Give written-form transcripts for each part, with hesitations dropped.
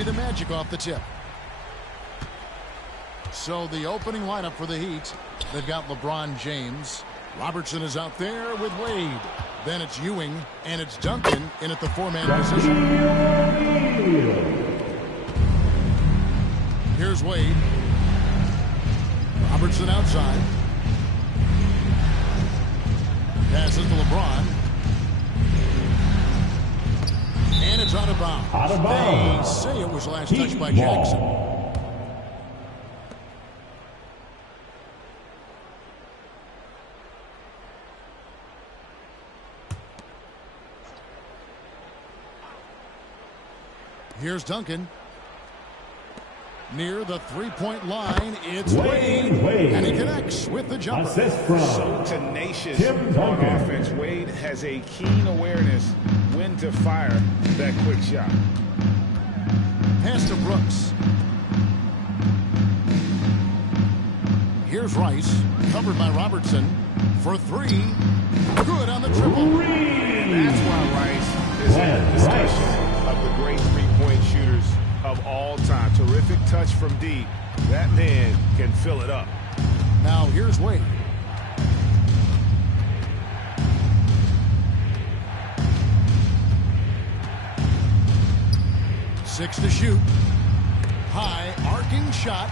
be the Magic off the tip. So the opening lineup for the Heat, they've got LeBron James. Robertson is out there with Wade. Then it's Ewing, and it's Duncan in at the four-man position. Here's Wade. Robertson outside. Passes to LeBron. And it's out of bounds. Out of bounds. They say it was last touched by Jackson. Here's Duncan. Near the three-point line, it's Wade. And he connects with the jumper. Assist from so tenacious on offense. Wade has a keen awareness when to fire that quick shot. Pass to Brooks. Here's Rice, covered by Robertson for three. Good on the triple. And that's why Rice is in the discussion of the great three-point shooters of all time. Terrific touch from deep. That man can fill it up. Now here's Wade. Six to shoot. High arcing shot.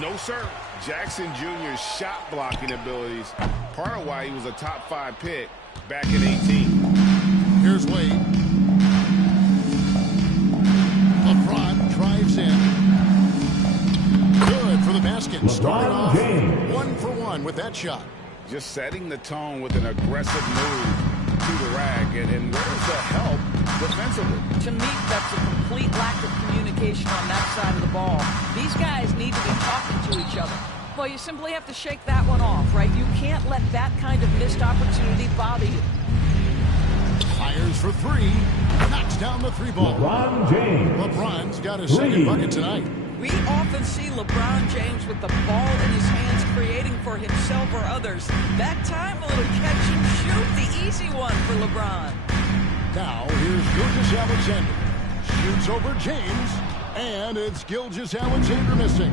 No, sir. Jackson Jr.'s shot blocking abilities, part of why he was a top 5 pick back in 18. Here's Wade. LeBron drives in. Good for the basket. Started off 1-for-1 with that shot. Just setting the tone with an aggressive move to the rack. And where's the help defensively? To me, that's a complete lack of communication on that side of the ball. These guys need to be talking to each other. Well, you simply have to shake that one off, right? You can't let that kind of missed opportunity bother you. Fires for three. Knocks down the three ball. LeBron James. LeBron's got his second bucket tonight. We often see LeBron James with the ball in his hands creating for himself or others. That time, a little catch and shoot, the easy one for LeBron. Now, here's Gilgeous-Alexander. Shoots over James, and it's Gilgeous-Alexander missing.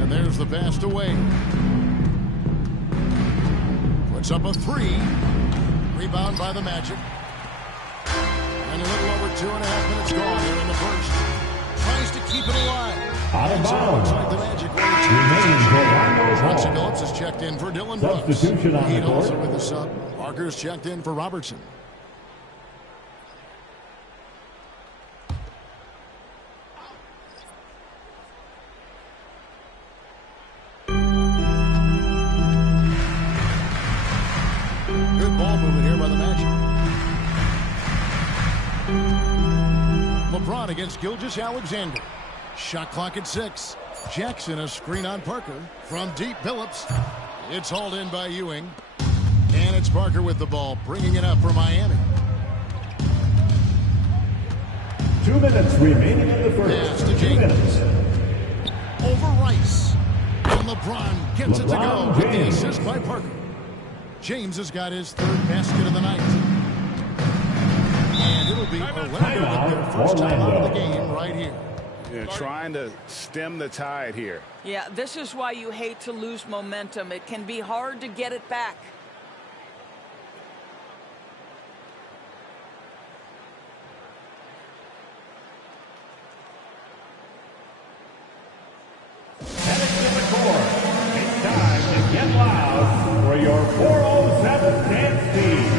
And there's the pass to Wade. Puts up a three. Rebound by the Magic. And a little over 2.5 minutes gone here in the first. Tries to keep it alive. Out of bounds. Looks like the Magic Chauncey Billups has checked in for Dylan Brooks. Substitution on the Heat court. also with the sub. Parker's checked in for Robertson. Good ball movement here by the Magic. LeBron against Gilgeous-Alexander. Shot clock at 6. Jackson a screen on Parker. From deep, Billups. It's hauled in by Ewing. And it's Parker with the ball, bringing it up for Miami. 2 minutes remaining in the first. Pass to James. Over Rice. And LeBron gets it to go with the assist by Parker. James has got his third basket of the night. And it'll be Orlando with their first time out of the game right here. Yeah, trying to stem the tide here. Yeah, this is why you hate to lose momentum. It can be hard to get it back. Headed to the court. It's time to get loud for your 407 dance team.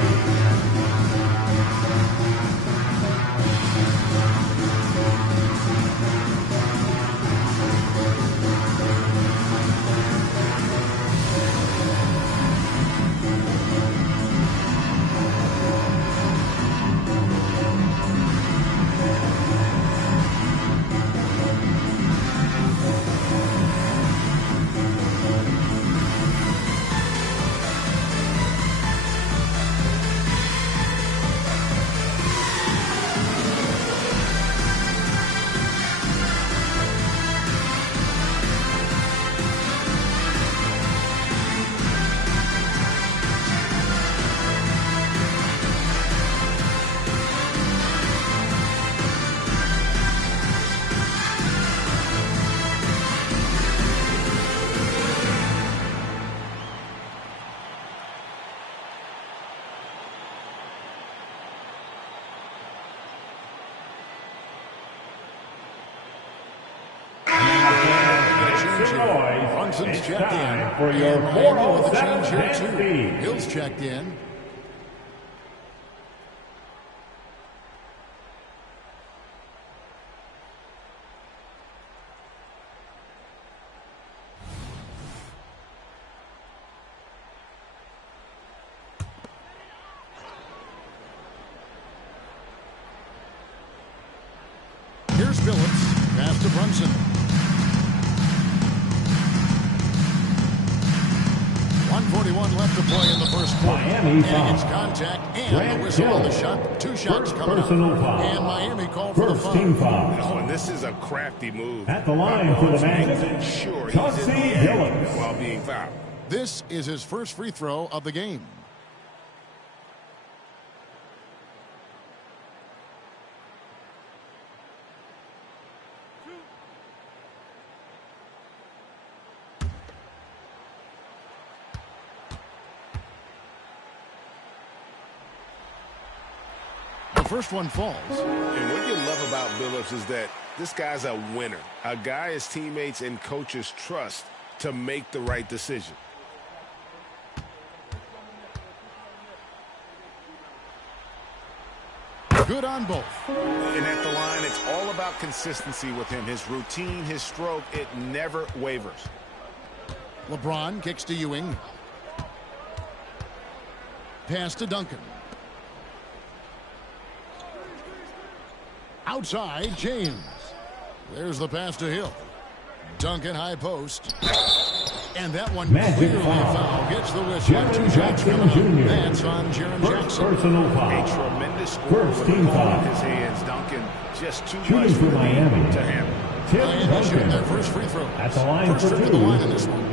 Brunson's It's checked in. time for your And Miami with a 407 change here, dance too. team. Hill's checked in. Here's Phillips. Pass to Brunson. 1:41 left to play in the first quarter. Miami And foul. it's contact and Grant the whistle Hill. on the shot. Two shots First coming up. personal foul. And Miami called for the First foul. team foul. Oh, and this is a crafty move. At the line for the Making Magic, sure he's Chauncey in the air Billups. while being fouled. This is his first free throw of the game. The first one falls. And what you love about Billups is that this guy's a winner, a guy his teammates and coaches trust to make the right decision. Good on both. And at the line, it's all about consistency with him. His routine, his stroke, it never wavers. LeBron kicks to Ewing. Pass to Duncan. Outside, James. There's the pass to Hill. Duncan high post. And that one Magic clearly a foul. foul. Gets the whistle. Jaren Two shots Jackson coming up. Jr. That's on Jaren First Jackson. personal A foul. tremendous score First with the team ball foul. in his hands. Duncan just too Shooting much for for the Miami. team to handle. Tim Miami shooting their Duncan. first free throw. At the line First for trip to two. the line in this one.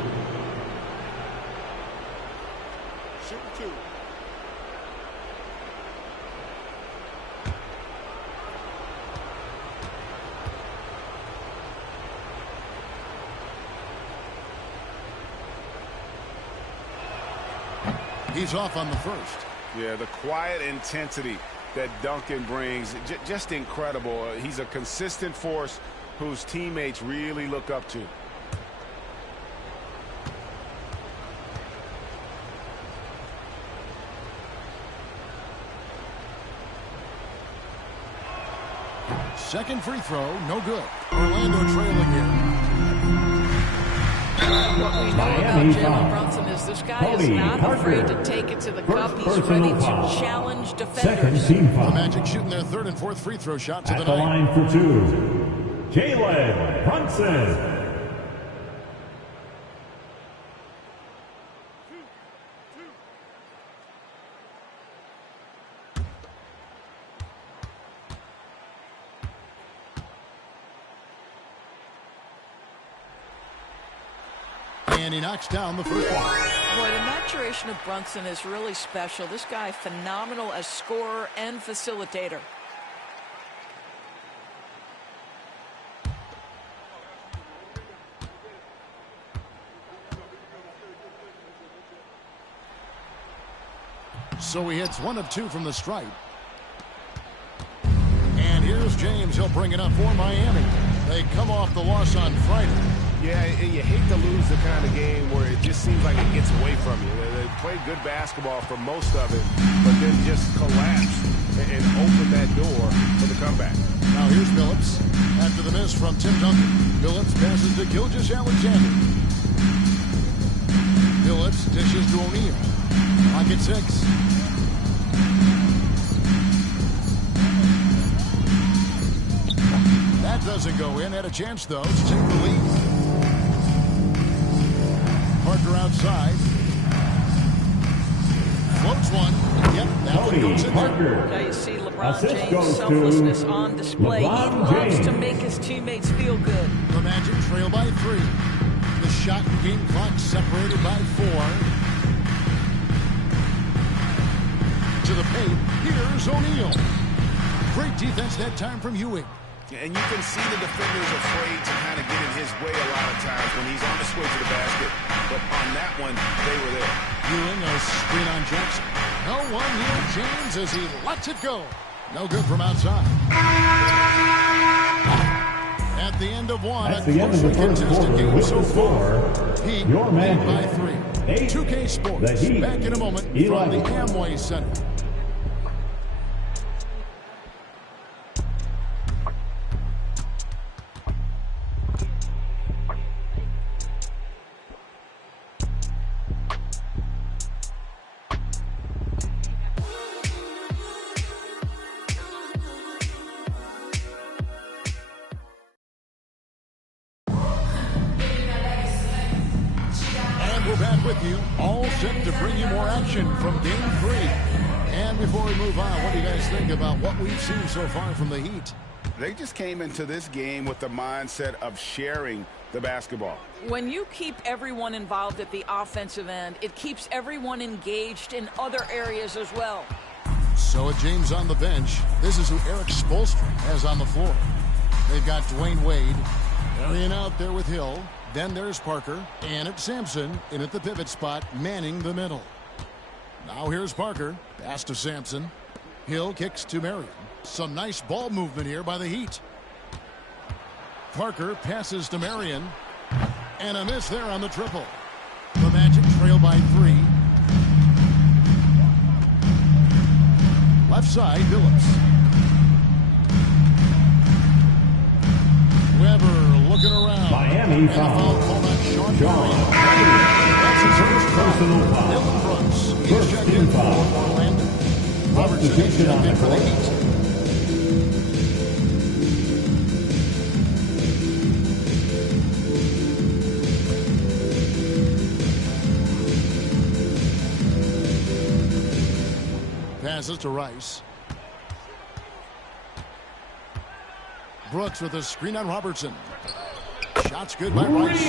He's off on the first. Yeah, the quiet intensity that Duncan brings, just incredible. He's a consistent force whose teammates really look up to. Second free throw, no good. Orlando trailing here. What we know Miami about foul. Jalen Brunson is this guy is Cody not Parker. afraid to take it to the cup. First He's personal ready to foul. challenge Second defenders. team The foul. Magic shooting their third and fourth free throw shots of At the the night. line for two, Jalen Brunson. And he knocks down the first one. Boy, the maturation of Brunson is really special. This guy, phenomenal as scorer and facilitator. So he hits one of two from the stripe. And here's James. He'll bring it up for Miami. They come off the loss on Friday. Yeah, and you hate to lose the kind of game where it just seems like it gets away from you. They played good basketball for most of it, but then just collapsed and opened that door for the comeback. Now here's Phillips. After the miss from Tim Duncan. Phillips passes to Gilgeous-Alexander. Phillips dishes to O'Neal. Clock at 6. That doesn't go in. Had a chance, though, to take the lead. Parker outside. Floats one. Yep, that one Cody goes in there. Parker. Now you see LeBron Assist James' goes to selflessness on display. LeBron He loves to James. make his teammates feel good. The Magic trail by 3. The shot and game clock separated by 4. To the paint. Here's O'Neal. Great defense that time from Ewing. And you can see the defenders afraid to kind of get in his way a lot of times when he's on his way to the basket. But on that one, they were there. Ewing a screen on Jackson. No one near James as he lets it go. No good from outside. And At the end of one, That's the end of the first quarter. With the score, Heat your lead by Magic 3. 8, 2K Sports, the Heat back in a moment 11. from the Amway Center. We're back with you, all set to bring you more action from Game 3. And before we move on, what do you guys think about what we've seen so far from the Heat? They just came into this game with the mindset of sharing the basketball. When you keep everyone involved at the offensive end, it keeps everyone engaged in other areas as well. So with James on the bench, this is who Eric Spoelstra has on the floor. They've got Dwayne Wade carrying out there with Hill. Then there's Parker, and it's Sampson in at the pivot spot, manning the middle. Now here's Parker, pass to Sampson. Hill kicks to Marion. Some nice ball movement here by the Heat. Parker passes to Marion, and a miss there on the triple. The Magic trail by 3. Left side, Billups. Weber looking around. Miami foul. Sean. That's his first personal foul. Dylan Brooks. He's First checked team in for foul. Orlando. Robertson is Substitution on checked in the for the court. Heat. Passes to Rice. Brooks with a screen on Robertson. Shots good by Rice.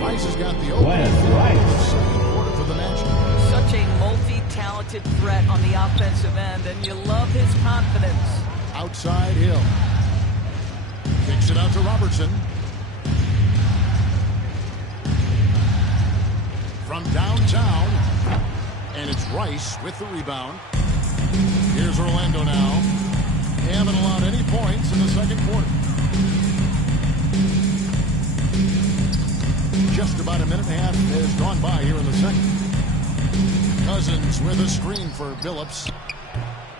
Rice has got the opening second quarter for the Magic. Such a multi-talented threat on the offensive end, and you love his confidence. Outside Hill. Kicks it out to Robertson. From downtown. And it's Rice with the rebound. Here's Orlando now. They haven't allowed any points in the second quarter. Just about a minute and a half has gone by here in the second. Cousins with a screen for Billups.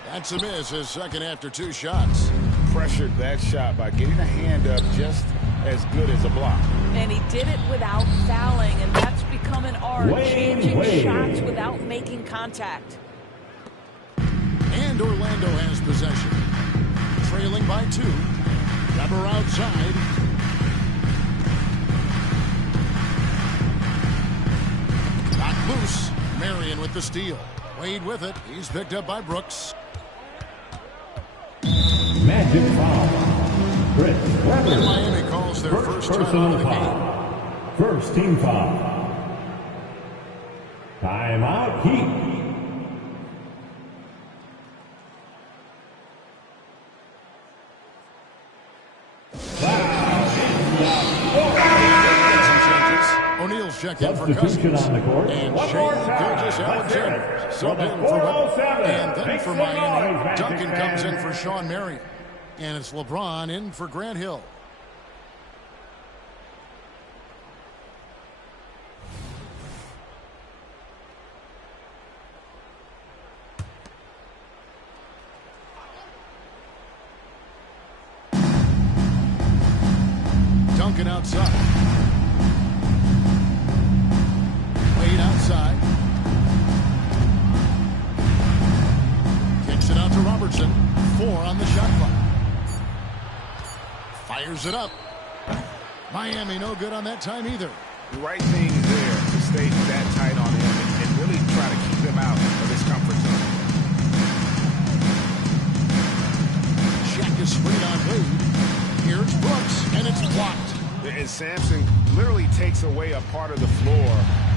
That's a miss, his second after 2 shots. Pressured that shot by getting a hand up just as good as a block. And he did it without fouling, and that's become an art, changing shots without making contact. And Orlando has possession. Trailing by 2. Weber outside. Knocked loose. Marion with the steal. Wade with it. He's picked up by Brooks. Magic foul. Chris And Webber. Miami calls their first time out personal of the game. foul. First team foul. Timeout Heat. O'Neal's check in for Substitution Cousins. on the court. And One Shea more time. Gilgeous-Alexander Let's sub hear in it. for For the Webber. 407. And then Make for some Miami, noise, Magic Duncan comes in fans. for Sean Marion. And it's LeBron in for Grant Hill. Duncan outside. Wade outside. Kicks it out to Robertson. 4 on the shot clock. Fires it up. Miami no good on that time either. The right thing there to stay that tight on him and really try to keep him out of his comfort zone. Check is screen on Wade. Here's Brooks, and it's blocked. And Sampson literally takes away a part of the floor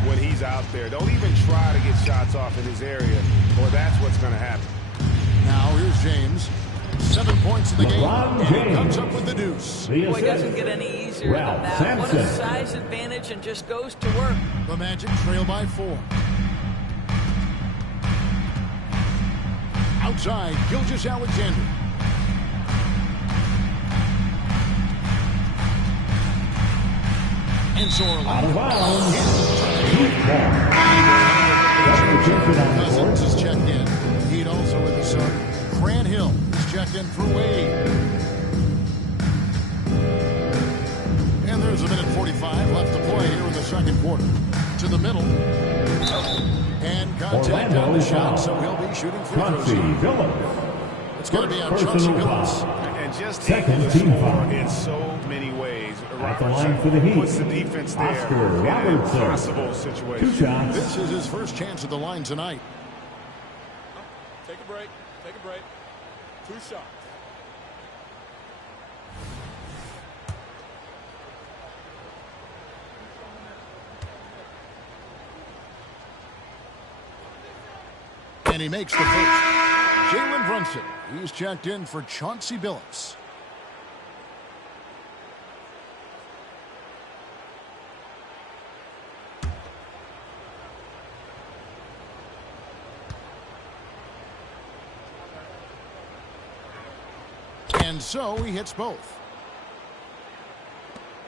when he's out there. Don't even try to get shots off in his area, or that's what's going to happen. Now here's James. 7 points in the game, LeBron and he James. comes up with the deuce. The Boy, it assist. doesn't get any easier Ralph than that. What a Sampson. size advantage, and just goes to work. The Magic trail by 4. Outside, Gilgeous-Alexander. And so Out of Orlando. bounds. Cousins is checked in. Heat also with the sub. Grant Hill is checked in for Wade. And there's a minute 45 left to play here in the second quarter. To the middle. And contact on the shot, so he'll be shooting free throws. It's going to be on Chauncey Billups. And just able to score in so many ways. Robertson puts the defense there in an impossible situation. 2 shots. This is his first chance at the line tonight. Take a break. Take a break. 2 shots. And he makes the first. Jalen Brunson. He's checked in for Chauncey Billups. And so he hits both.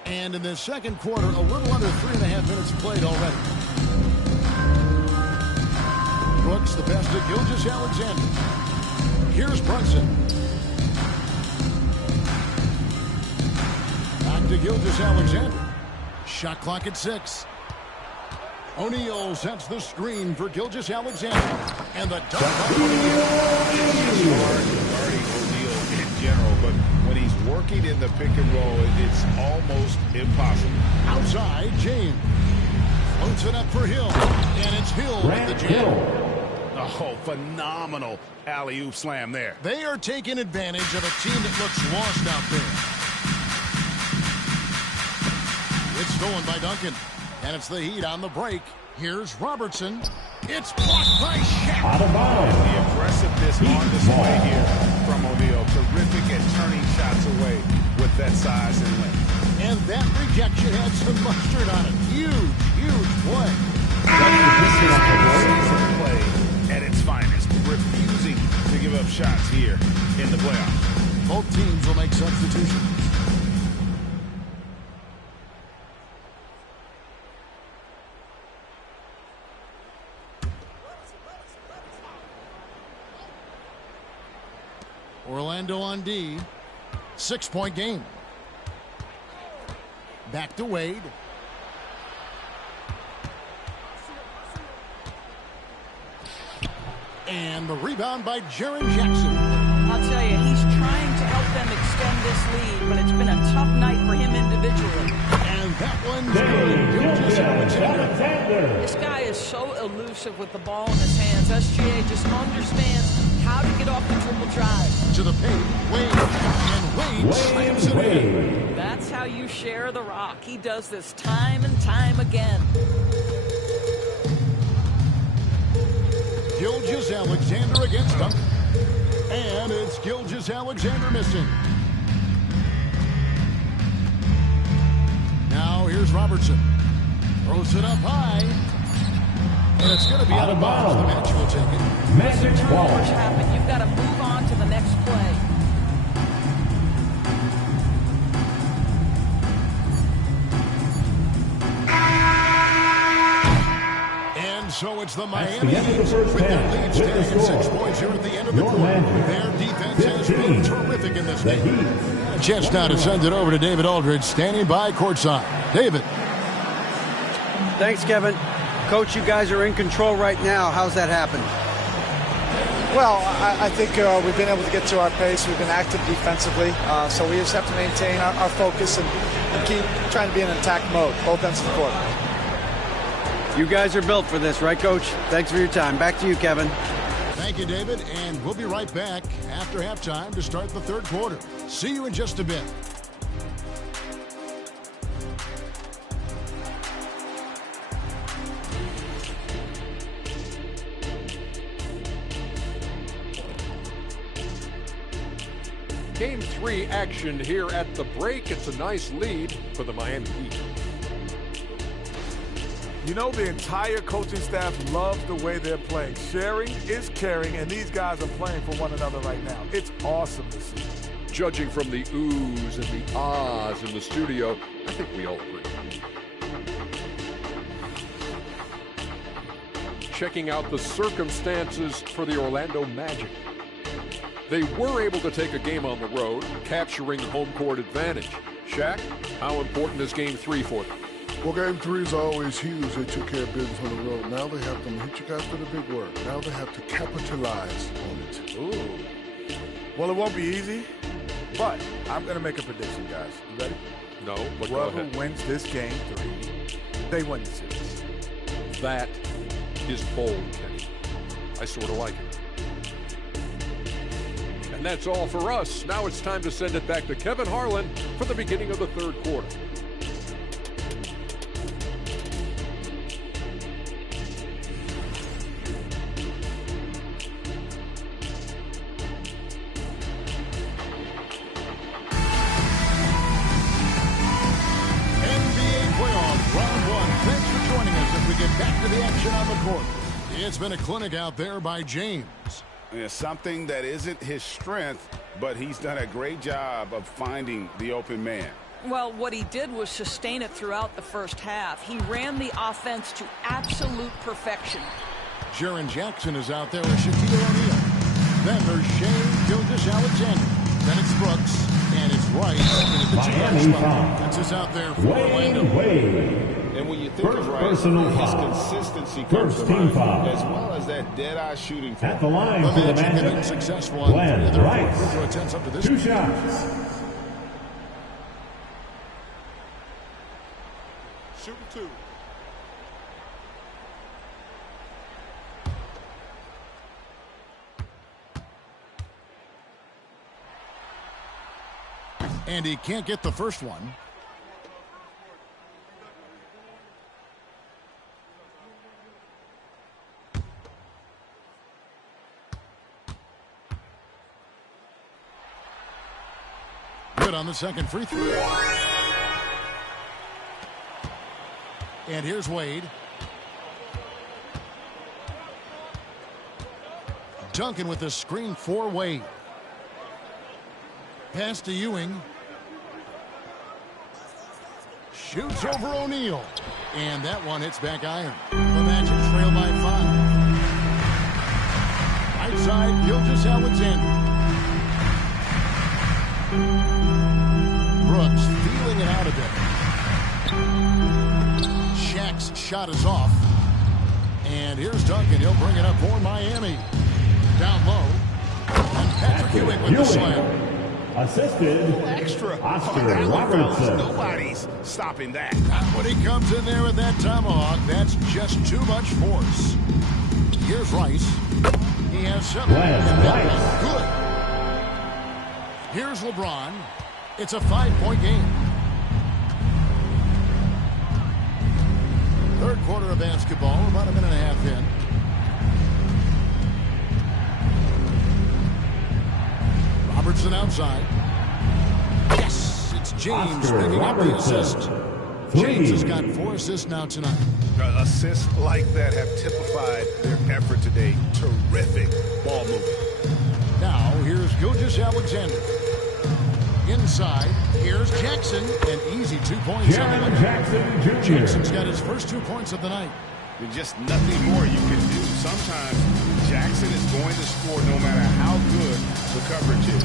And in the second quarter, a little under 3.5 minutes played already. Brooks the best to Gilgeous-Alexander. Here's Brunson. Back to Gilgeous-Alexander. Shot clock at 6. O'Neal sets the screen for Gilgeous-Alexander. And the dunk by O'Neal. Guarding O'Neal in general, but when he's working in the pick and roll, it's almost impossible. Outside, James. Floats it up for Hill. And it's Hill with the jam. Oh, phenomenal alley-oop slam there. They are taking advantage of a team that looks lost out there. It's stolen by Duncan. And it's the Heat on the break. Here's Robertson. It's blocked by Shaq. Out of bounds. The aggressiveness on display here from O'Neal. Terrific at turning shots away with that size and length. And that rejection had some mustard on it. Huge, huge play. Season play at its finest. Refusing to give up shots here in the playoffs. Both teams will make substitutions. Orlando on D. 6-point game. Back to Wade. And the rebound by Jaren Jackson. I'll tell you, he's trying to help them extend this lead, but it's been a tough night for him individually. And that one's good. Gilgeous-Alexander. This guy is so elusive with the ball in his hands. SGA just understands how to get off the dribble drive. To the paint, Wade. And Wade slams it in. That's how you share the rock. He does this time and time again. Gilgeous-Alexander against Duncan. And it's Gilgeous-Alexander missing. Now here's Robertson. Throws it up high. And it's going to be out of bounds. The match will take it. When turnovers happen, you've got to move on to the next play. So it's the Miami Heat with their lead standing at 6 points here at the end of the quarter. Their defense has been terrific in this game. A chance now to send it over to David Aldridge, standing by courtside. David. Thanks, Kevin. Coach, you guys are in control right now. How's that happen? Well, I think we've been able to get to our pace. We've been active defensively, so we just have to maintain our focus and keep trying to be in attack mode, both ends of the court. You guys are built for this, right, Coach? Thanks for your time. Back to you, Kevin. Thank you, David, and we'll be right back after halftime to start the third quarter. See you in just a bit. Game 3 action here at the break. It's a nice lead for the Miami Heat. You know, the entire coaching staff loves the way they're playing. Sharing is caring, and these guys are playing for one another right now. It's awesome to see. Judging from the oohs and the ahs in the studio, I think we all agree. checking out the circumstances for the Orlando Magic. They were able to take a game on the road, capturing home court advantage. Shaq, how important is Game 3 for them? Well, Game 3 is always huge. They took care of business on the road. Now they have to hit you guys with a big word. Now they have to capitalize on it. Ooh. Well, it won't be easy, but I'm going to make a prediction, guys. You ready? No, but whoever wins this Game 3, they win the series. That is bold, Kenny. I sort of like it. And that's all for us. Now it's time to send it back to Kevin Harlan for the beginning of the third quarter. Back to the action on the court. It's been a clinic out there by James. Yeah, something that isn't his strength, but he's done a great job of finding the open man. Well, what he did was sustain it throughout the first half. He ran the offense to absolute perfection. Jaren Jackson is out there with Shaquille O'Neal. Then there's Shea Gilgeous-Alexander. Then it's Brooks. And it's Rice. Miami foul. That's just out there for Orlando. And when you think of Rice, his consistency comes to mind, as well as that dead-eye shooting form. At the line The for the Magic have been Magic, successful on Glenn their Rice. free throw attempts up to this 2 point. shots. Shooting 2. And he can't get the first one. Good on the second free throw. And here's Wade. Duncan with the screen for Wade. Pass to Ewing. Shoots over O'Neal. And that one hits back iron. The Magic trail by 5. Right side, Gilgeous-Alexander. Brooks feeling it out a bit. Shaq's shot is off. And here's Duncan. He'll bring it up for Miami. Down low. And Patrick Ewing with the slam. Assisted. Extra. Oscar That one, fellas, Robertson. nobody's stopping that. When he comes in there with that tomahawk, that's just too much force. Here's Rice. He has 7. Glenn And that Rice. was good. Here's LeBron. It's a 5-point game. Third quarter of basketball, about a minute and a half in. Robertson outside. Yes, it's James Oscar picking up the Robertson. assist. 3. James has got 4 assists now tonight. Assists like that have typified their effort today. Terrific ball movement. Now, here's Gilgeous-Alexander. Inside, here's Jackson. An easy 2 points. Jaren Jackson Jr. Jackson's got his first 2 points of the night. There's just nothing more you can do. Sometimes Jackson is going to score no matter how good the coverage is.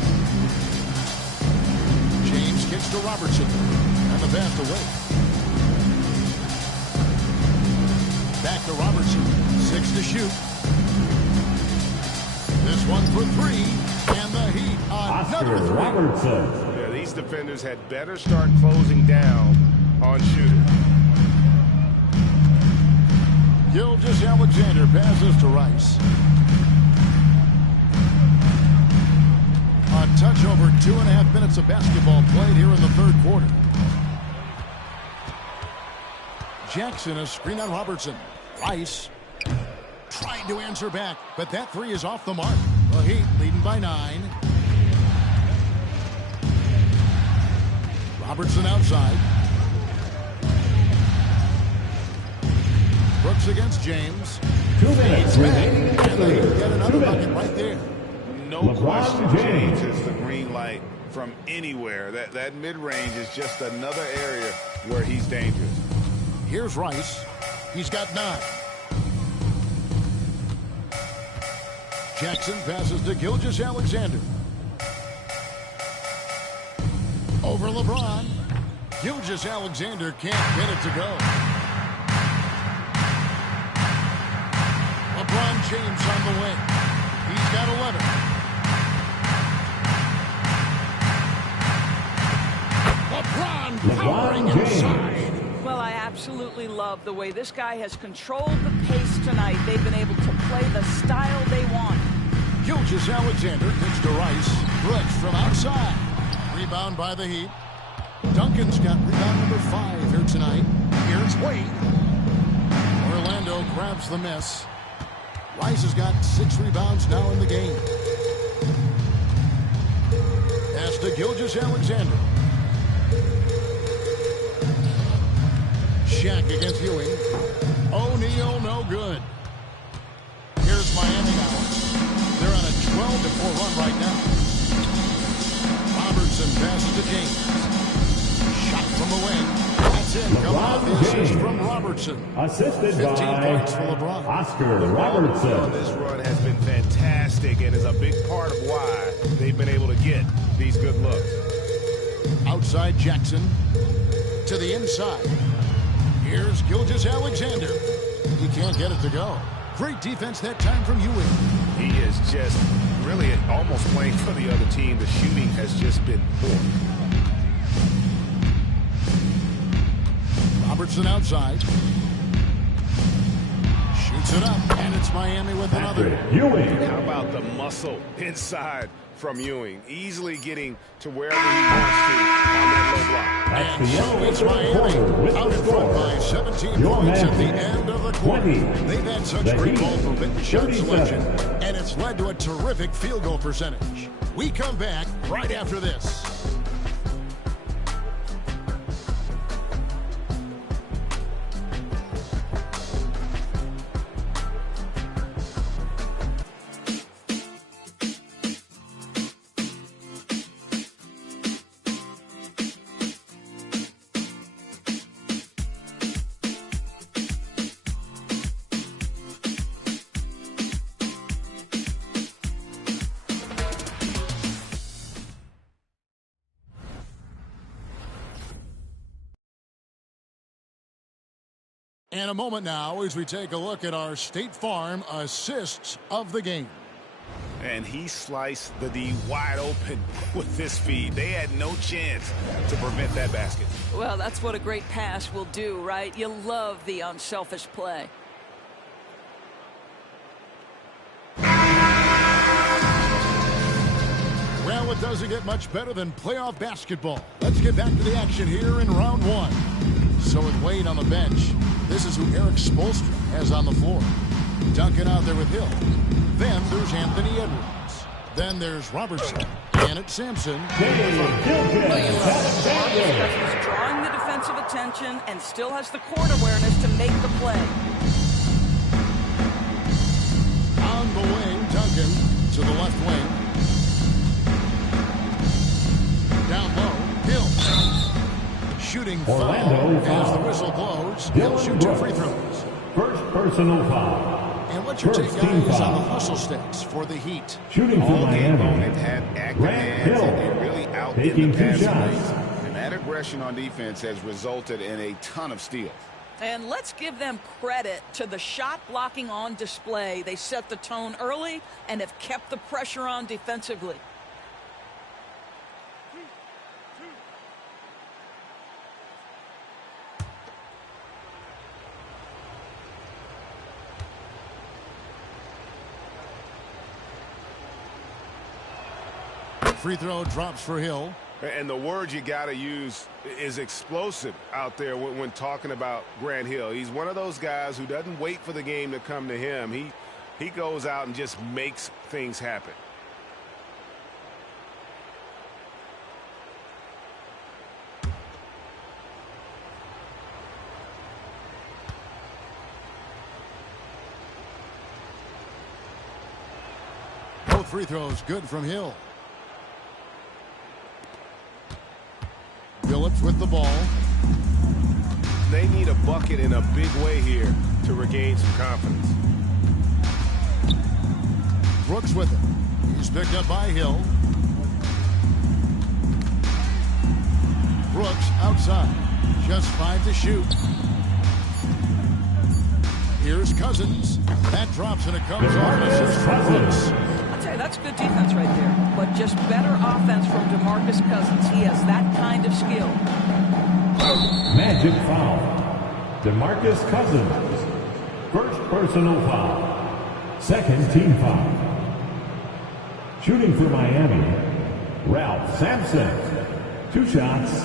James kicks to Robertson. And the pass away. Back to Robertson. 6 to shoot. This one for 3. And the Heat Oscar another 3. Robertson. Yeah, these defenders had better start closing down on shooting. Gilgeous-Alexander passes to Rice. A touch over 2.5 minutes of basketball played here in the third quarter. Jackson, a screen on Robertson. Rice trying to answer back, but that 3 is off the mark. The Heat leading by 9. Robertson outside. Brooks against James. 2 minutes remaining in the And they third. get 2 another bucket minutes. right there. No LeBron question, James. James is the green light from anywhere. That mid-range is just another area where he's dangerous. Here's Rice. He's got 9. Jackson passes to Gilgeous-Alexander. Over LeBron. Gilgeous-Alexander can't get it to go. LeBron James on the wing. He's got 11. LeBron powering inside. Well, I absolutely love the way this guy has controlled the pace tonight. They've been able to play the style they want. Gilgeous-Alexander gets to Rice. Brooks from outside. Rebound by the Heat. Duncan's got rebound number 5 here tonight. Here's Wade. Orlando grabs the miss. Rice has got 6 rebounds now in the game. Pass to Gilgeous-Alexander. Shaq against Ewing. O'Neal, no good. Here's Miami now. They're on a 12-4 run right now. Robertson passes to James. Shot from the wing. That's it. Come on, the assist from Robertson. Assisted 15 by points for LeBron. Oscar Robertson. This run has been fantastic and is a big part of why they've been able to get these good looks. Outside Jackson to the inside. Here's Gilgeous-Alexander. He can't get it to go. Great defense that time from Ewing. He is just really almost playing for the other team. The shooting has just been poor. Robertson outside. Shoots it up, and it's Miami with another. Ewing. How about the muscle inside from Ewing? Easily getting to wherever he wants to on that low block. And so it's Miami out in front by 17 points at the end of the quarter. They've had such great ball movement and shot selection, and it's led to a terrific field goal percentage. We come back right after this. And a moment now as we take a look at our State Farm assists of the game. And he sliced the D wide open with this feed. They had no chance to prevent that basket. Well, that's what a great pass will do, right? You love the unselfish play. Well, it doesn't get much better than playoff basketball. Let's get back to the action here in round 1. So with Wade on the bench, this is who Eric Spoelstra has on the floor. Duncan out there with Hill. Then there's Anthony Edwards. Then there's Robertson. And it's Sampson. He's drawing the defensive attention and still has the court awareness to make the play. On the wing, Duncan to the left wing. Down low, Hill. Shooting foul as the whistle blows. He'll shoot 2 free throws. First personal foul. And what's your take, guys, on the hustle stats for the Heat? Shooting for Miami. They've had active hands and really out in the passing lanes. And that aggression on defense has resulted in a ton of steals. And let's give them credit to the shot blocking on display. They set the tone early and have kept the pressure on defensively. Free throw drops for Hill. And the word you got to use is explosive out there when talking about Grant Hill. He's one of those guys who doesn't wait for the game to come to him. He goes out and just makes things happen. Both free throws good from Hill. Phillips with the ball. They need a bucket in a big way here to regain some confidence. Brooks Brooks with it. He's picked up by Hill. Brooks outside. Just 5 to shoot. Here's Cousins. That drops and it comes off an assist from Brooks. I'll tell you, that's good defense right there. But just better offense from DeMarcus Cousins. He has that kind of skill. Magic foul. DeMarcus Cousins. First personal foul. Second team foul. Shooting for Miami, Ralph Sampson. 2 shots.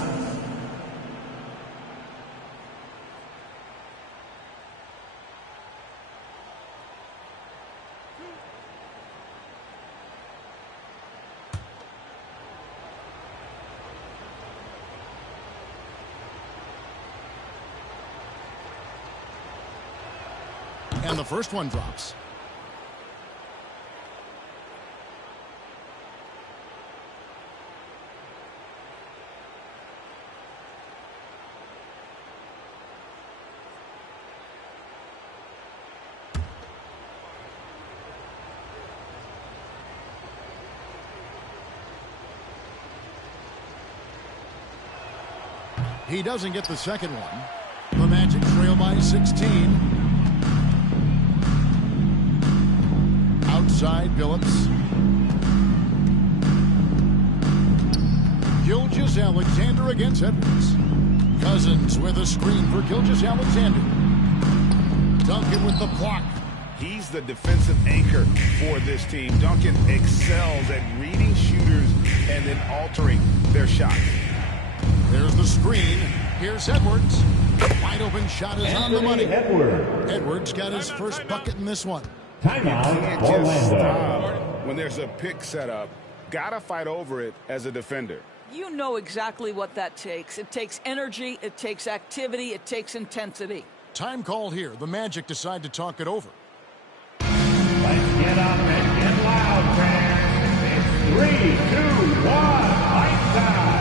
And the first one drops. He doesn't get the second one. The Magic trail by 16. Outside, Billups. Gilgeous-Alexander against Edwards. Cousins with a screen for Gilgeous-Alexander. Duncan with the block. He's the defensive anchor for this team. Duncan excels at reading shooters and then altering their shot. There's the screen. Here's Edwards. Wide open shot is on the money. Edwards got his first bucket in this one. Timeout, Orlando. When there's a pick set up, gotta fight over it as a defender. You know exactly what that takes. It takes energy, it takes activity, it takes intensity. Time called here. The Magic decide to talk it over. Let's get up and get loud, fans. It's 3, 2, 1, lights out.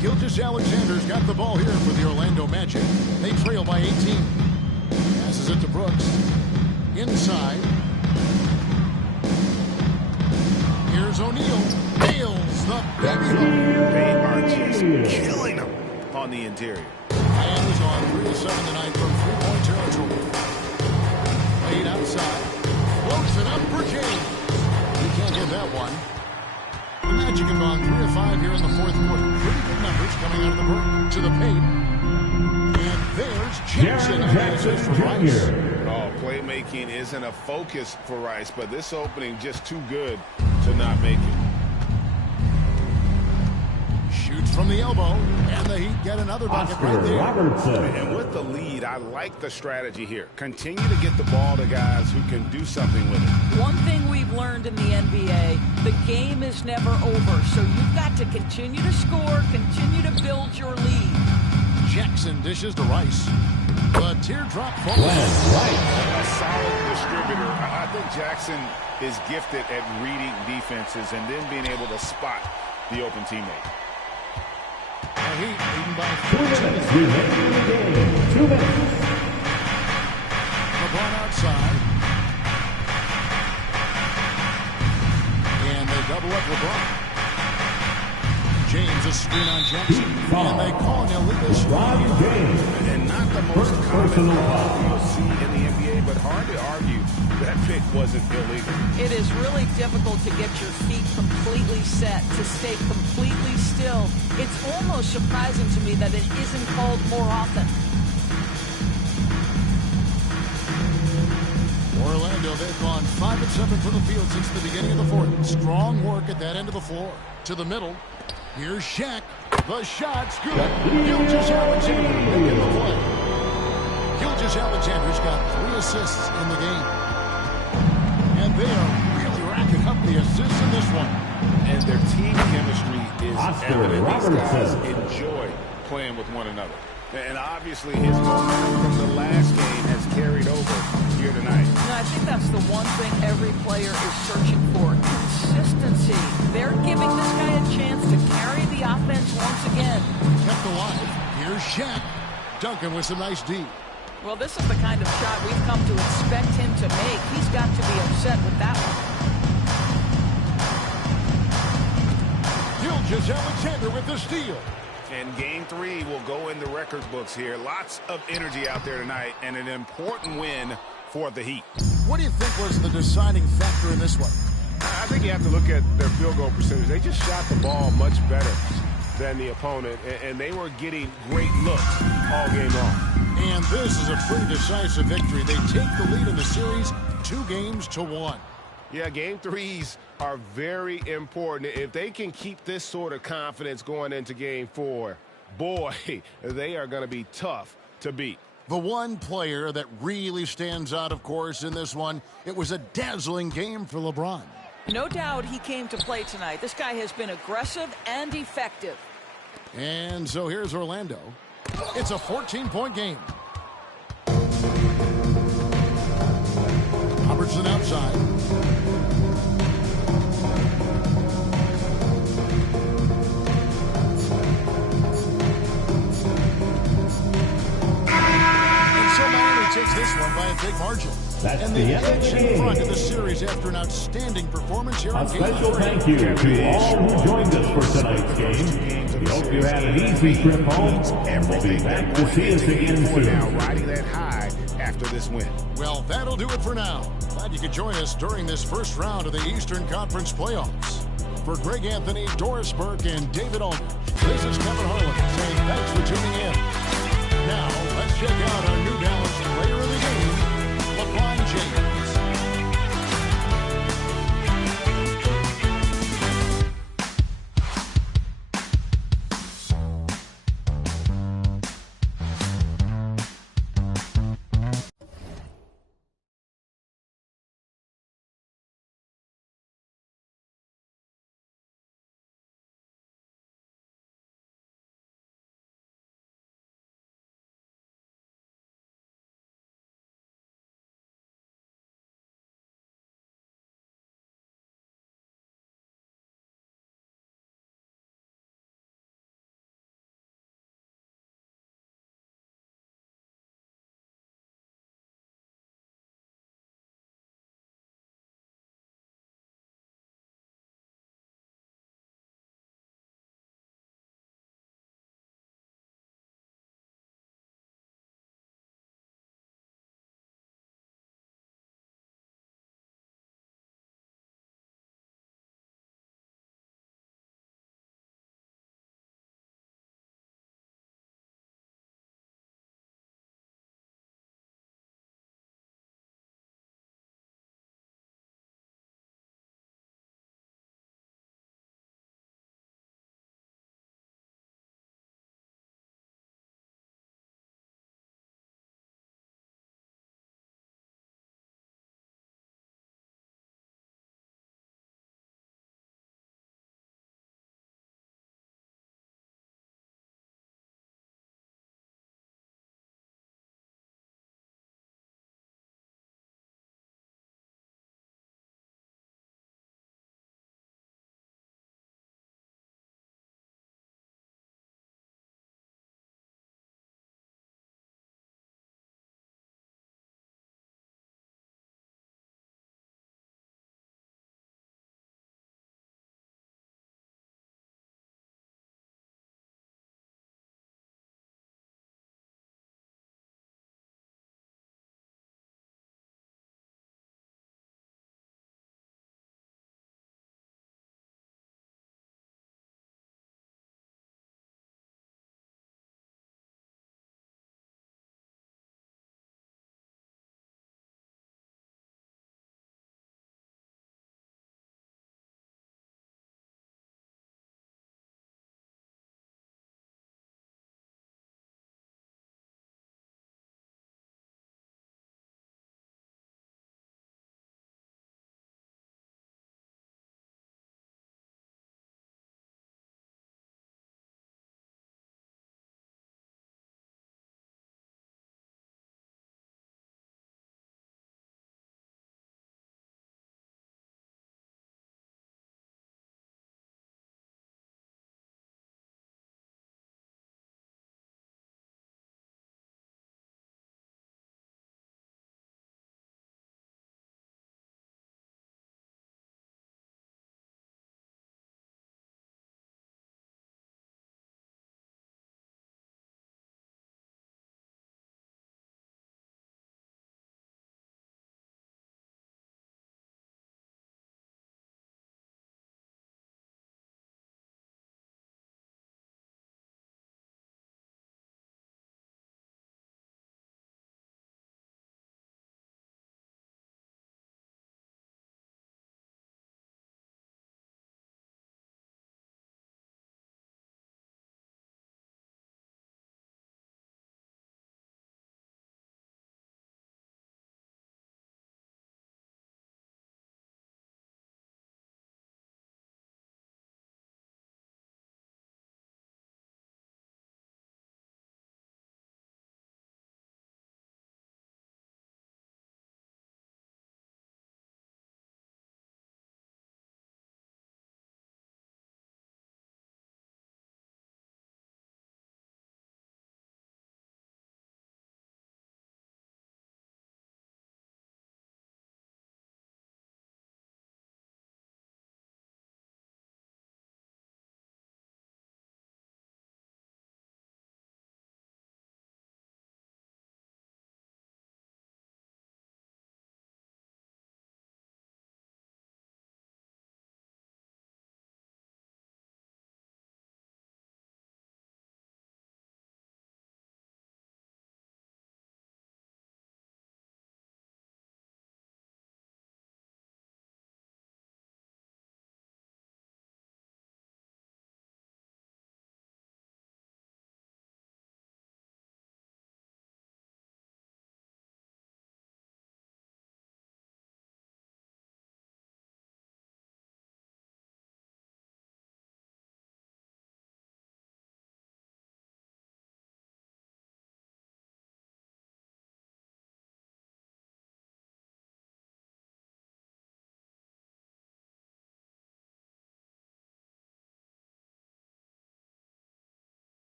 Gilgeous-Alexander's got the ball here for the Orlando Magic. They trail by 18. Passes it to Brooks. Inside. Here's O'Neal. Nails the baby hook. They are just killing them on the interior. And is on 3 of 7 tonight from three-point territory. Played outside. Floats it up for James. He can't get that one. The Magic have gone 3 of 5 here in the fourth quarter. Pretty good numbers coming out of the break. To the paint. And there's Jackson on the assist for Rice. Oh, playmaking isn't a focus for Rice, but this opening just too good to not make it. Shoots from the elbow, and the Heat get another bucket right there. And with the lead, I like the strategy here. Continue to get the ball to guys who can do something with it. One thing we've learned in the NBA, the game is never over, so you've got to continue to score, continue to build your lead. Jackson dishes to Rice. The teardrop fall. A solid distributor. I think Jackson is gifted at reading defenses and then being able to spot the open teammate. The Heat leading by 14. 2 minutes. LeBron outside. And they double up LeBron. James, a screen on Jackson. And they call an illegal screen. And not the most common foul you'll see in the NBA, but hard to argue that pick wasn't illegal. It is really difficult to get your feet completely set, to stay completely still. It's almost surprising to me that it isn't called more often. Orlando, they've gone 5 of 7 from the field since the beginning of the fourth. Strong work at that end of the floor. To the middle. Here's Shaq. The shot's good. Gilgeous-Alexander making the play. Gilgeous-Alexander's got 3 assists in the game. And they are really racking up the assists in this one. And their team chemistry is evident. These guys enjoy playing with one another. And obviously his momentum from the last game has carried over here tonight. No, I think that's the one thing every player is searching for. Consistency. They're giving this guy a chance to carry the offense once again. Kept alive. Here's Shaq. Duncan with some nice D. Well, this is the kind of shot we've come to expect him to make. He's got to be upset with that one. Gilgeous-Alexander with the steal. And game 3 will go in the record books here. Lots of energy out there tonight and an important win for the Heat. What do you think was the deciding factor in this one? I think you have to look at their field goal percentage. They just shot the ball much better than the opponent, and they were getting great looks all game long. And this is a pretty decisive victory. They take the lead in the series 2-1. Yeah, game 3s are very important. If they can keep this sort of confidence going into game 4, boy, they are going to be tough to beat. The one player that really stands out, of course, in this one, it was a dazzling game for LeBron. No doubt he came to play tonight. This guy has been aggressive and effective. And so here's Orlando. It's a 14-point game. Robertson outside. Takes this one by a big margin. That's and the edge in front of the game. series after an outstanding performance here A in Game special 3. thank you to all who joined us for tonight's game. We hope you had an easy trip home, and we'll be back to see us again soon. Now riding that high after this win. Well, that'll do it for now. Glad you could join us during this first round of the Eastern Conference playoffs. For Greg Anthony, Doris Burke, and David Aldridge, this is Kevin Harlan saying thanks for tuning in. Now, let's check out our new